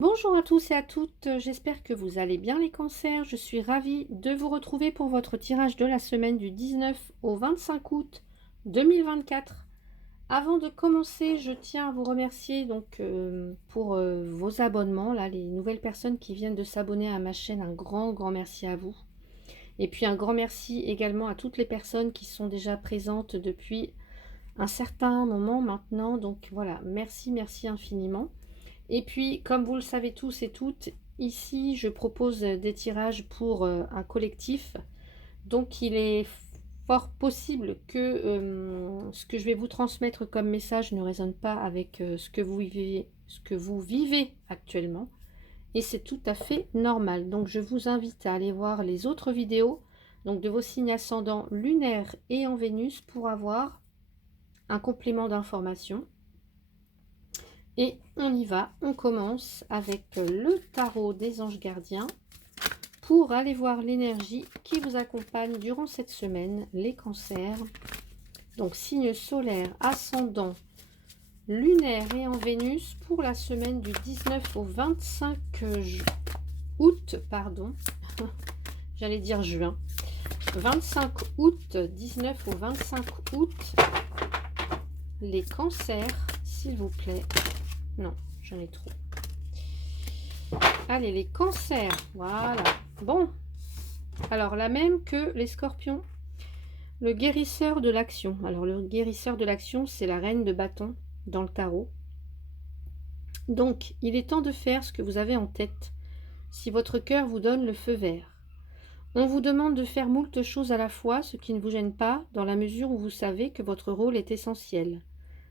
Bonjour à tous et à toutes, j'espère que vous allez bien les cancers. Je suis ravie de vous retrouver pour votre tirage de la semaine du 19 au 25 août 2024. Avant de commencer, je tiens à vous remercier pour vos abonnements, là, les nouvelles personnes qui viennent de s'abonner à ma chaîne. Un grand merci à vous. Et puis un grand merci également à toutes les personnes qui sont déjà présentes depuis un certain moment maintenant. Donc voilà, merci infiniment. Et puis, comme vous le savez tous et toutes, ici, je propose des tirages pour un collectif. Donc, il est fort possible que ce que je vais vous transmettre comme message ne résonne pas avec ce que vous vivez actuellement. Et c'est tout à fait normal. Donc, je vous invite à aller voir les autres vidéos donc de vos signes ascendants lunaires et en Vénus pour avoir un complément d'information. Et on y va, on commence avec le tarot des anges gardiens pour aller voir l'énergie qui vous accompagne durant cette semaine, les cancers. Donc signe solaire, ascendant, lunaire et en Vénus pour la semaine du 19 au 25 août, pardon, j'allais dire juin. 25 août, 19 au 25 août, les cancers, s'il vous plaît. Non, j'en ai trop. Allez, les cancers, voilà. Bon, alors la même que les scorpions. Le guérisseur de l'action. Alors le guérisseur de l'action, c'est la reine de bâton dans le tarot. Donc, il est temps de faire ce que vous avez en tête, si votre cœur vous donne le feu vert. On vous demande de faire moult choses à la fois, ce qui ne vous gêne pas, dans la mesure où vous savez que votre rôle est essentiel.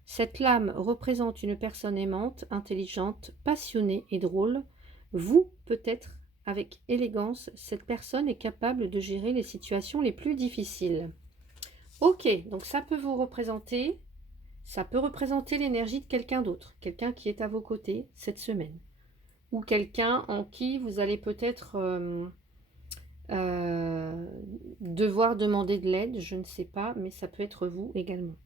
Cette lame représente une personne aimante, intelligente, passionnée et drôle. Vous, peut-être, avec élégance, cette personne est capable de gérer les situations les plus difficiles. Ok, donc ça peut vous représenter, ça peut représenter l'énergie de quelqu'un d'autre, quelqu'un qui est à vos côtés cette semaine, ou quelqu'un en qui vous allez peut-être devoir demander de l'aide, je ne sais pas, mais ça peut être vous également.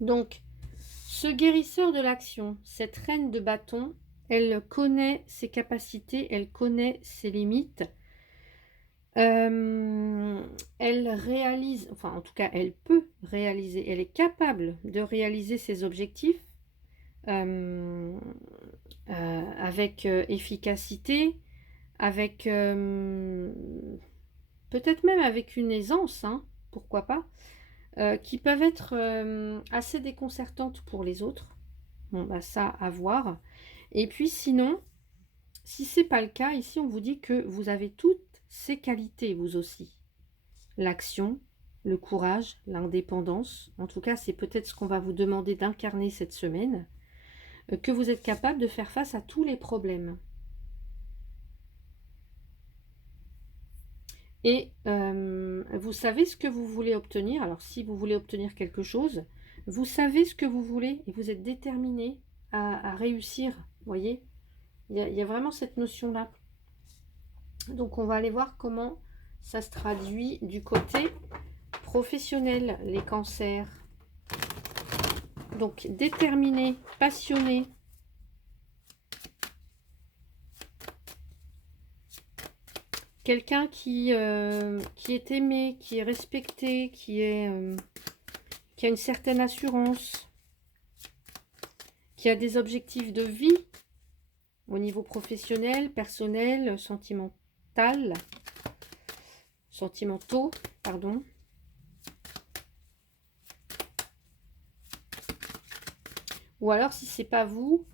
Donc, ce guérisseur de l'action, cette reine de bâton, elle connaît ses capacités, elle connaît ses limites. Elle réalise, enfin en tout cas elle peut réaliser, elle est capable de réaliser ses objectifs avec efficacité, avec peut-être même avec une aisance, hein, pourquoi pas, qui peuvent être assez déconcertantes pour les autres. Bon, bah ça, à voir. Et puis sinon, si c'est pas le cas, ici on vous dit que vous avez toutes ces qualités, vous aussi. L'action, le courage, l'indépendance. En tout cas, c'est peut-être ce qu'on va vous demander d'incarner cette semaine. Que vous êtes capable de faire face à tous les problèmes. Et vous savez ce que vous voulez obtenir. Alors, si vous voulez obtenir quelque chose, vous savez ce que vous voulez et vous êtes déterminé à réussir. Vous voyez, il y a vraiment cette notion-là. Donc, on va aller voir comment ça se traduit du côté professionnel, les cancers. Donc, déterminé, passionné. Quelqu'un qui est aimé, qui est respecté, qui a une certaine assurance, qui a des objectifs de vie au niveau professionnel, personnel, sentimentaux, pardon. Ou alors, si c'est pas vous,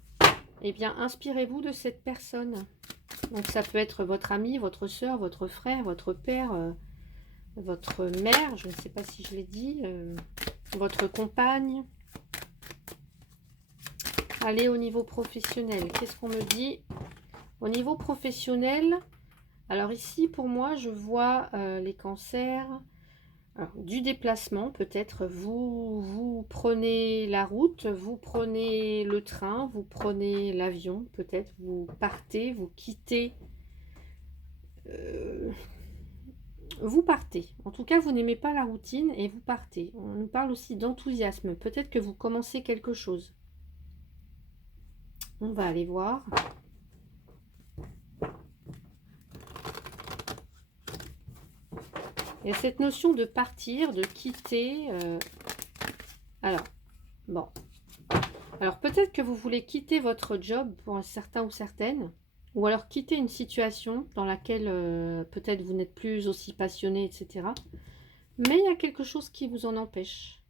eh bien, inspirez-vous de cette personne. Donc, ça peut être votre ami, votre soeur, votre frère, votre père, votre mère, je ne sais pas si je l'ai dit, votre compagne. Allez au niveau professionnel. Qu'est-ce qu'on me dit? Au niveau professionnel, alors ici, pour moi, je vois les cancers. Alors, du déplacement, peut-être. Vous prenez la route, vous prenez le train, vous prenez l'avion, peut-être. Vous partez, vous quittez. Vous partez. En tout cas, vous n'aimez pas la routine et vous partez. On nous parle aussi d'enthousiasme. Peut-être que vous commencez quelque chose. On va aller voir. Il y a cette notion de partir, de quitter. Alors, bon. Alors, peut-être que vous voulez quitter votre job pour un certain ou certaine. Ou alors quitter une situation dans laquelle peut-être vous n'êtes plus aussi passionné, etc. Mais il y a quelque chose qui vous en empêche.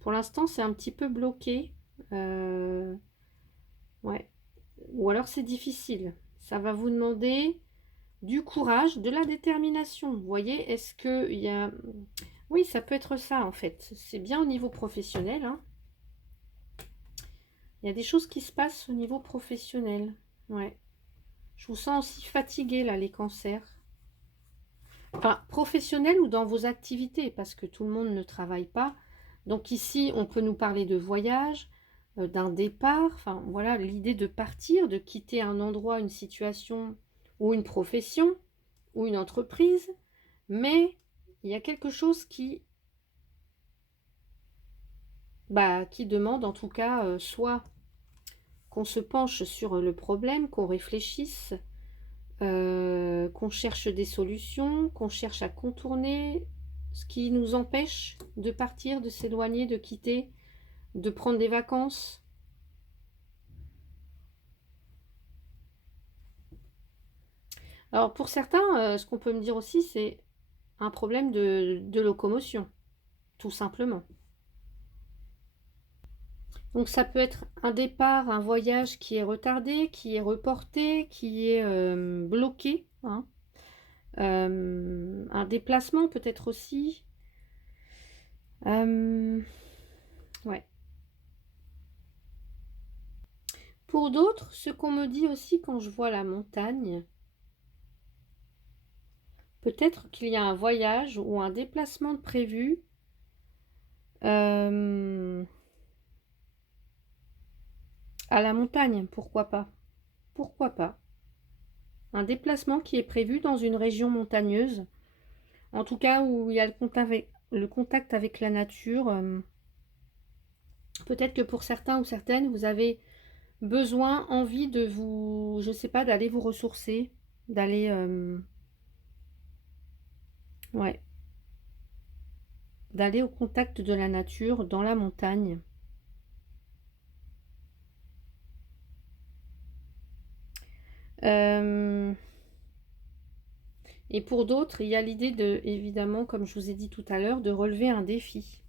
Pour l'instant, c'est un petit peu bloqué. Ouais. Ou alors c'est difficile. Ça va vous demander du courage, de la détermination. Vous voyez, est-ce que il y a... Oui, ça peut être ça en fait. C'est bien au niveau professionnel, hein. Il y a des choses qui se passent au niveau professionnel. Ouais. Je vous sens aussi fatigué là, les cancers. Enfin, professionnel ou dans vos activités, parce que tout le monde ne travaille pas. Donc ici, on peut nous parler de voyage, d'un départ. Enfin, voilà, l'idée de partir, de quitter un endroit, une situation ou une profession ou une entreprise. Mais il y a quelque chose qui demande en tout cas soit qu'on se penche sur le problème, qu'on réfléchisse, qu'on cherche des solutions, qu'on cherche à contourner ce qui nous empêche de partir, de s'éloigner, de quitter, de prendre des vacances. Alors pour certains, ce qu'on peut me dire aussi, c'est un problème de locomotion, tout simplement. Donc ça peut être un départ, un voyage qui est retardé, qui est reporté, qui est bloqué, hein. Un déplacement peut-être aussi. Ouais. Pour d'autres, ce qu'on me dit aussi quand je vois la montagne, peut-être qu'il y a un voyage ou un déplacement de prévu à la montagne, pourquoi pas? Pourquoi pas? Un déplacement qui est prévu dans une région montagneuse, en tout cas où il y a le contact avec la nature. Peut-être que pour certains ou certaines, vous avez besoin, envie de vous, je sais pas, d'aller vous ressourcer, d'aller, ouais, d'aller au contact de la nature, dans la montagne. Et pour d'autres, il y a l'idée de, évidemment, comme je vous ai dit tout à l'heure, de relever un défi.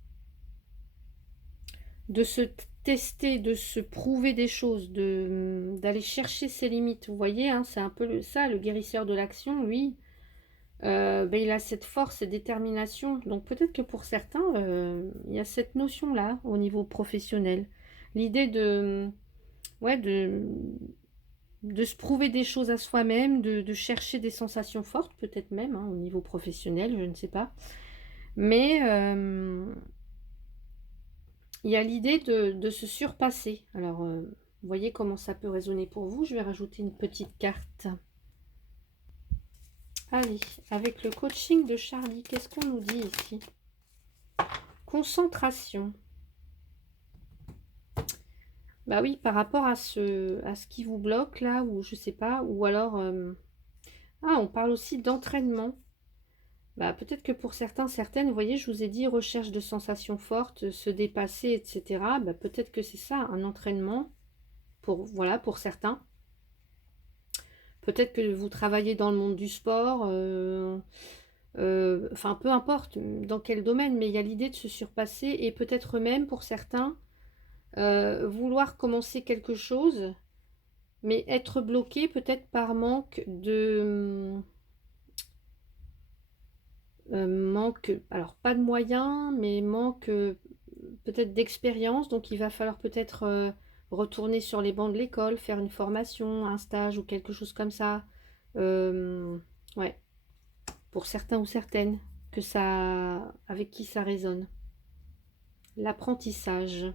De se tester, de se prouver des choses, d'aller chercher ses limites. Vous voyez, hein, c'est un peu ça, le guérisseur de l'action, lui, il a cette force et détermination. Donc peut-être que pour certains, il y a cette notion-là au niveau professionnel. L'idée ouais, de se prouver des choses à soi-même, de chercher des sensations fortes, peut-être même, hein, au niveau professionnel, je ne sais pas. Mais il y a l'idée de se surpasser. Alors, vous voyez comment ça peut résonner pour vous. Je vais rajouter une petite carte. Allez, avec le coaching de Charlie, qu'est-ce qu'on nous dit ici? Concentration. Bah oui, par rapport à ce qui vous bloque là, ou je sais pas, ou alors... Ah, on parle aussi d'entraînement. Bah, peut-être que pour certains, certaines, vous voyez, je vous ai dit recherche de sensations fortes, se dépasser, etc. Bah, peut-être que c'est ça, un entraînement, voilà, pour certains. Peut-être que vous travaillez dans le monde du sport, enfin peu importe dans quel domaine, mais il y a l'idée de se surpasser et peut-être même pour certains, vouloir commencer quelque chose, mais être bloqué peut-être par manque alors pas de moyens, mais manque peut-être d'expérience. Donc il va falloir peut-être retourner sur les bancs de l'école, faire une formation, un stage ou quelque chose comme ça. Ouais, pour certains ou certaines, avec qui ça résonne. L'apprentissage.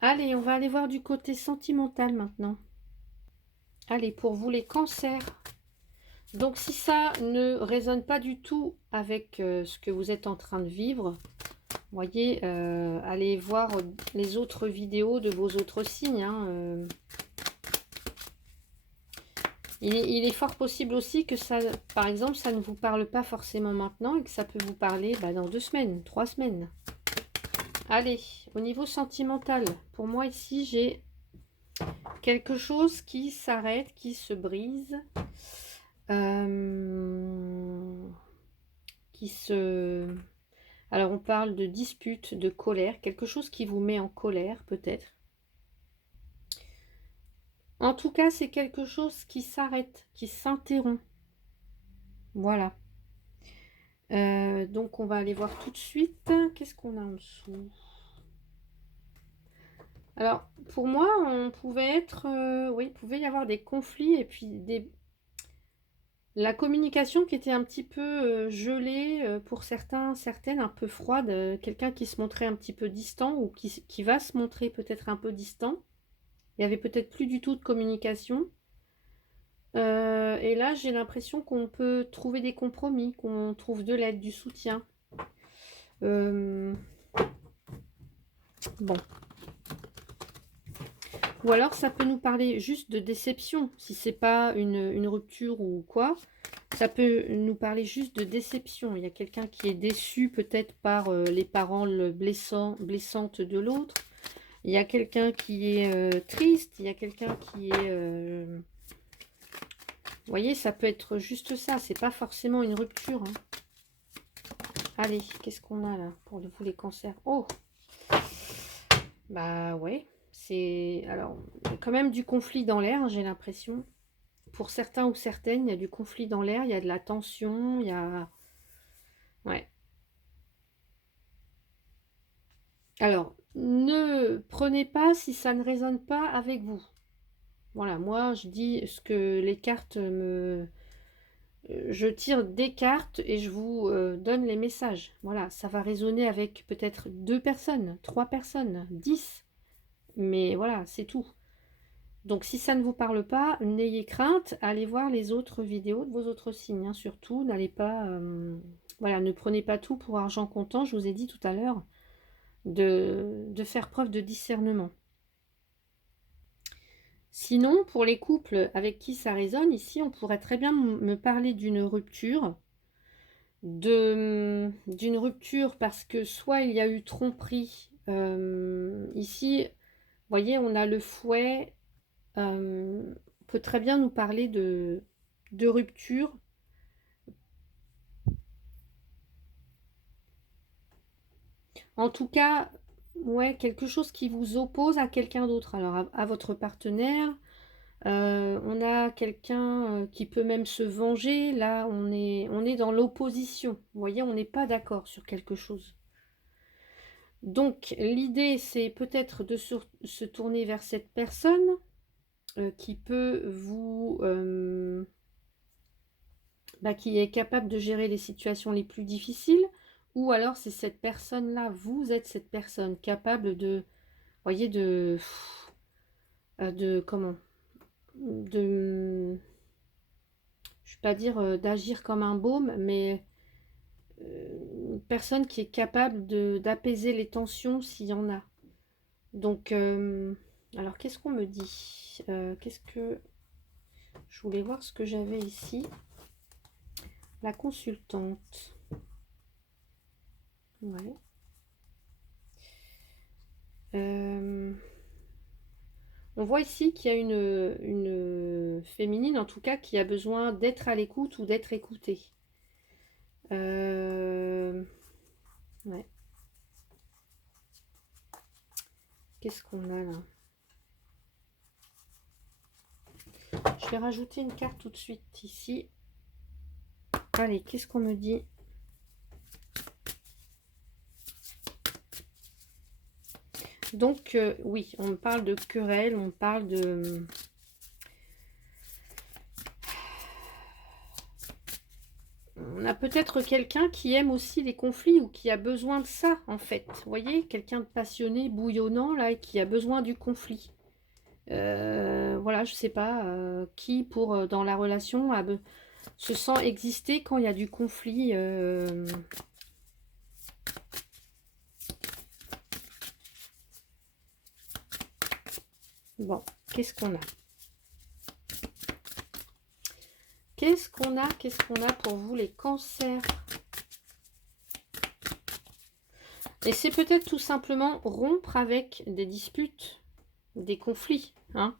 Allez, on va aller voir du côté sentimental maintenant. Allez, pour vous les cancers. Donc si ça ne résonne pas du tout avec ce que vous êtes en train de vivre, voyez, allez voir les autres vidéos de vos autres signes, hein, Il est fort possible aussi que ça, par exemple, ça ne vous parle pas forcément maintenant et que ça peut vous parler dans 2 semaines, 3 semaines. Allez, au niveau sentimental, pour moi ici, j'ai quelque chose qui s'arrête, qui se brise, qui se... Alors, on parle de dispute, de colère, quelque chose qui vous met en colère, peut-être. En tout cas, c'est quelque chose qui s'arrête, qui s'interrompt. Voilà. Donc, on va aller voir tout de suite. Qu'est-ce qu'on a en dessous? Alors, pour moi, on pouvait être... oui, il pouvait y avoir des conflits et puis la communication qui était un petit peu gelée pour certains, certaines, un peu froide. Quelqu'un qui se montrait un petit peu distant ou qui va se montrer peut-être un peu distant. Il n'y avait peut-être plus du tout de communication. Et là, j'ai l'impression qu'on peut trouver des compromis, qu'on trouve de l'aide, du soutien. Bon. Ou alors, ça peut nous parler juste de déception. Si c'est pas une rupture ou quoi, ça peut nous parler juste de déception. Il y a quelqu'un qui est déçu peut-être par les paroles blessantes de l'autre. Il y a quelqu'un qui est triste. Il y a quelqu'un qui est... Vous voyez, ça peut être juste ça. C'est pas forcément une rupture. Hein. Allez, qu'est-ce qu'on a là pour vous les cancers? Oh, bah ouais. C'est... Alors, il y a quand même du conflit dans l'air, j'ai l'impression. Pour certains ou certaines, il y a du conflit dans l'air. Il y a de la tension. Il y a... Ouais. Alors, ne prenez pas si ça ne résonne pas avec vous. Voilà, moi je dis ce que les cartes me... Je tire des cartes et je vous donne les messages. Voilà, ça va résonner avec peut-être 2 personnes, 3 personnes, 10. Mais voilà, c'est tout. Donc si ça ne vous parle pas, n'ayez crainte, allez voir les autres vidéos de vos autres signes. Hein. Surtout, n'allez pas... voilà, ne prenez pas tout pour argent comptant, je vous ai dit tout à l'heure. De faire preuve de discernement. Sinon, pour les couples avec qui ça résonne, ici, on pourrait très bien me parler d'une rupture. D'une rupture parce que soit il y a eu tromperie. Ici, vous voyez, on a le fouet. On peut très bien nous parler de rupture. En tout cas, ouais, quelque chose qui vous oppose à quelqu'un d'autre. Alors, à votre partenaire. On a quelqu'un qui peut même se venger. Là, on est dans l'opposition. Vous voyez, on n'est pas d'accord sur quelque chose. Donc, l'idée, c'est peut-être de se tourner vers cette personne qui peut vous... qui est capable de gérer les situations les plus difficiles. Ou alors, c'est cette personne-là, vous êtes cette personne capable de... voyez, de comment de... je ne vais pas dire d'agir comme un baume, mais une personne qui est capable d'apaiser les tensions s'il y en a. Donc, alors qu'est-ce qu'on me dit? Qu'est-ce que... Je voulais voir ce que j'avais ici. La consultante. Ouais. On voit ici qu'il y a une féminine, en tout cas, qui a besoin d'être à l'écoute ou d'être écoutée. Ouais. Qu'est-ce qu'on a là? Je vais rajouter une carte tout de suite ici. Allez, qu'est-ce qu'on me dit? Donc, oui, on parle de querelle, on parle de... On a peut-être quelqu'un qui aime aussi les conflits ou qui a besoin de ça, en fait. Vous voyez, quelqu'un de passionné, bouillonnant, là, et qui a besoin du conflit. Voilà, je sais pas qui, dans la relation, se sent exister quand il y a du conflit. Bon, qu'est-ce qu'on a? qu'est-ce qu'on a? Qu'est-ce qu'on a pour vous, les cancers? Et c'est peut-être tout simplement rompre avec des disputes, des conflits, hein.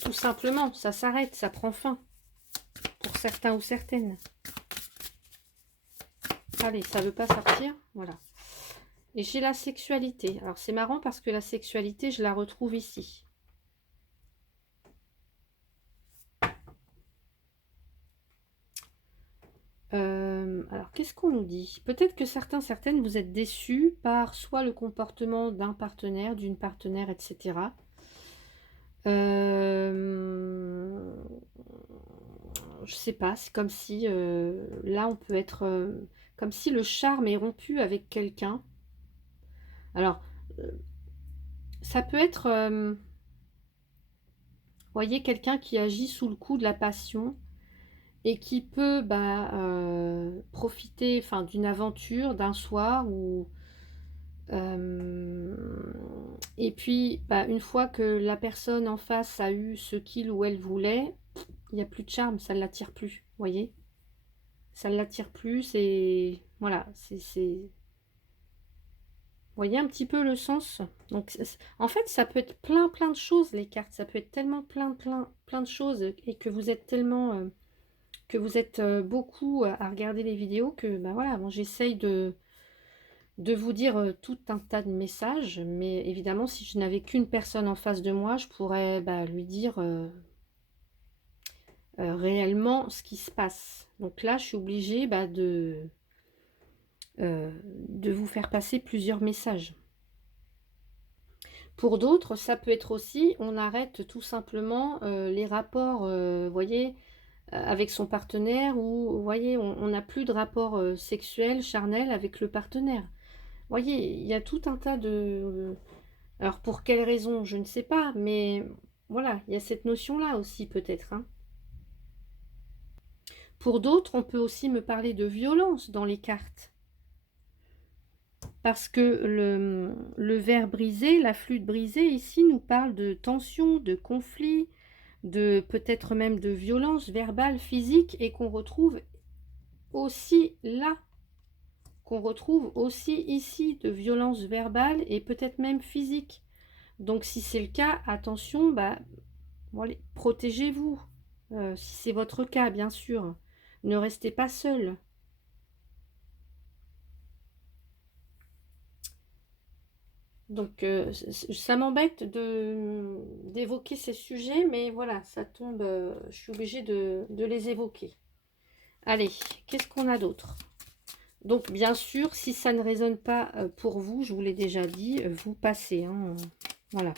Tout simplement, ça s'arrête, ça prend fin. Pour certains ou certaines. Allez, ça ne veut pas sortir. Voilà. Et j'ai la sexualité. Alors, c'est marrant parce que la sexualité, je la retrouve ici. Alors, qu'est-ce qu'on nous dit? Peut-être que certaines, vous êtes déçus par soit le comportement d'un partenaire, d'une partenaire, etc. Je sais pas, c'est comme si là on peut être comme si le charme est rompu avec quelqu'un. Alors ça peut être voyez, quelqu'un qui agit sous le coup de la passion et qui peut profiter, enfin, d'une aventure d'un soir ou et puis une fois que la personne en face a eu ce qu'il ou elle voulait, il n'y a plus de charme, ça ne l'attire plus, voyez, ça ne l'attire plus, c'est voilà, c'est voyez un petit peu le sens. Donc en fait ça peut être plein de choses, les cartes, ça peut être tellement plein de choses, et que vous êtes tellement que vous êtes beaucoup à regarder les vidéos que voilà, bon, j'essaye de vous dire tout un tas de messages, mais évidemment si je n'avais qu'une personne en face de moi, je pourrais lui dire réellement ce qui se passe. Donc là je suis obligée de vous faire passer plusieurs messages. Pour d'autres, ça peut être aussi, on arrête tout simplement les rapports, voyez, avec son partenaire, ou vous voyez, on n'a plus de rapport sexuel, charnel avec le partenaire. Vous voyez, il y a tout un tas de... alors pour quelle raison, je ne sais pas, mais voilà, il y a cette notion-là aussi peut-être, hein. Pour d'autres, on peut aussi me parler de violence dans les cartes. Parce que le verre brisé, la flûte brisée, ici, nous parle de tension, de conflit, de peut-être même de violence verbale, physique, et qu'on retrouve aussi là, qu'on retrouve aussi ici, de violence verbale et peut-être même physique. Donc si c'est le cas, attention, voilà, protégez-vous, si c'est votre cas, bien sûr. Ne restez pas seul. Donc, ça m'embête d'évoquer ces sujets, mais voilà, ça tombe, je suis obligée de les évoquer. Allez, qu'est-ce qu'on a d'autre? Donc, bien sûr, si ça ne résonne pas pour vous, je vous l'ai déjà dit, vous passez, hein, voilà.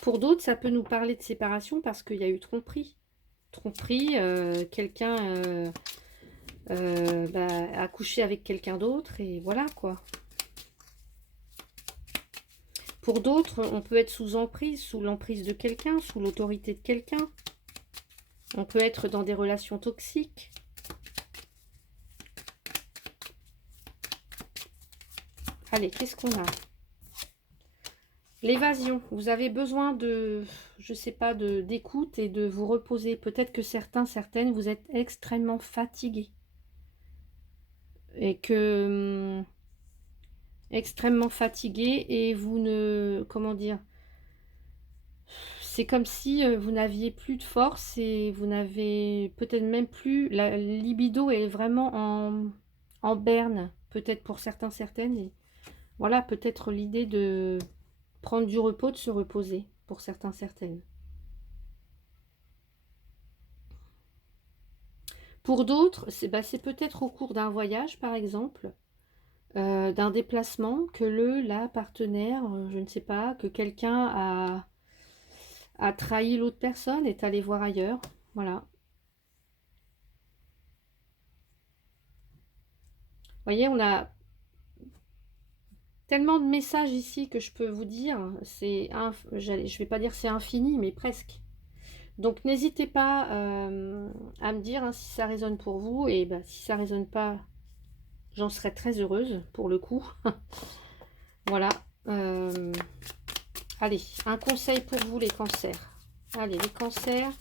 Pour d'autres, ça peut nous parler de séparation parce qu'il y a eu tromperie. Tromperie, quelqu'un a couché avec quelqu'un d'autre, et voilà quoi. Pour d'autres, on peut être sous emprise, sous l'emprise de quelqu'un, sous l'autorité de quelqu'un. On peut être dans des relations toxiques. Allez, qu'est-ce qu'on a? L'évasion. Vous avez besoin de, je sais pas, d'écoute et de vous reposer. Peut-être que certaines, vous êtes extrêmement fatigués. Et que... extrêmement fatigué, et vous ne... comment dire? C'est comme si vous n'aviez plus de force, et vous n'avez peut-être même plus... La libido est vraiment en berne, peut-être pour certaines. Et voilà, peut-être l'idée de prendre du repos, de se reposer, pour certaines. Pour d'autres, c'est peut-être au cours d'un voyage, par exemple, d'un déplacement, que la partenaire, je ne sais pas, que quelqu'un a trahi l'autre personne, est allé voir ailleurs. Voilà. Vous voyez, on a tellement de messages ici que je peux vous dire, je vais pas dire c'est infini, mais presque. Donc n'hésitez pas à me dire si ça résonne pour vous, et si ça résonne pas, j'en serais très heureuse pour le coup. Voilà. Allez, un conseil pour vous les cancers. Allez, les cancers.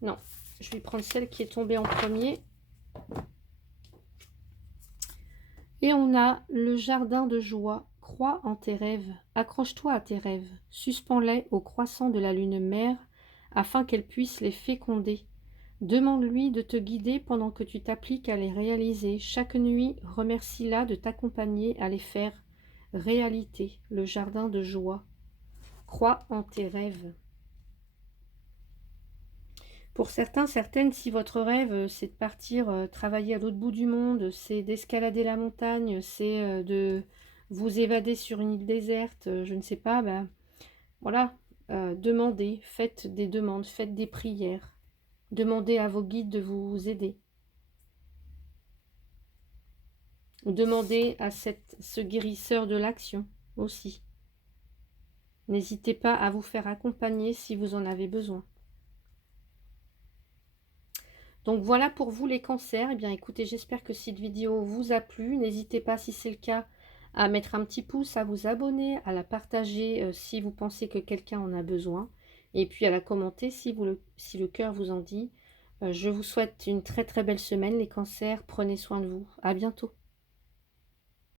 Non, je vais prendre celle qui est tombée en premier. Et on a le jardin de joie. Crois en tes rêves. Accroche-toi à tes rêves. Suspends-les au croissant de la lune mère afin qu'elle puisse les féconder. Demande-lui de te guider pendant que tu t'appliques à les réaliser. Chaque nuit, remercie-la de t'accompagner à les faire réalité. Le jardin de joie. Crois en tes rêves. Pour certains, certaines, si votre rêve, c'est de partir travailler à l'autre bout du monde, c'est d'escalader la montagne, c'est de vous évader sur une île déserte, je ne sais pas, ben, voilà, demandez, faites des demandes, faites des prières, demandez à vos guides de vous aider. Demandez à ce guérisseur de l'action aussi. N'hésitez pas à vous faire accompagner si vous en avez besoin. Donc voilà pour vous les cancers. Eh bien écoutez, j'espère que cette vidéo vous a plu. N'hésitez pas, si c'est le cas, à mettre un petit pouce, à vous abonner, à la partager si vous pensez que quelqu'un en a besoin. Et puis à la commenter si le cœur vous en dit. Je vous souhaite une très très belle semaine les cancers. Prenez soin de vous. À bientôt.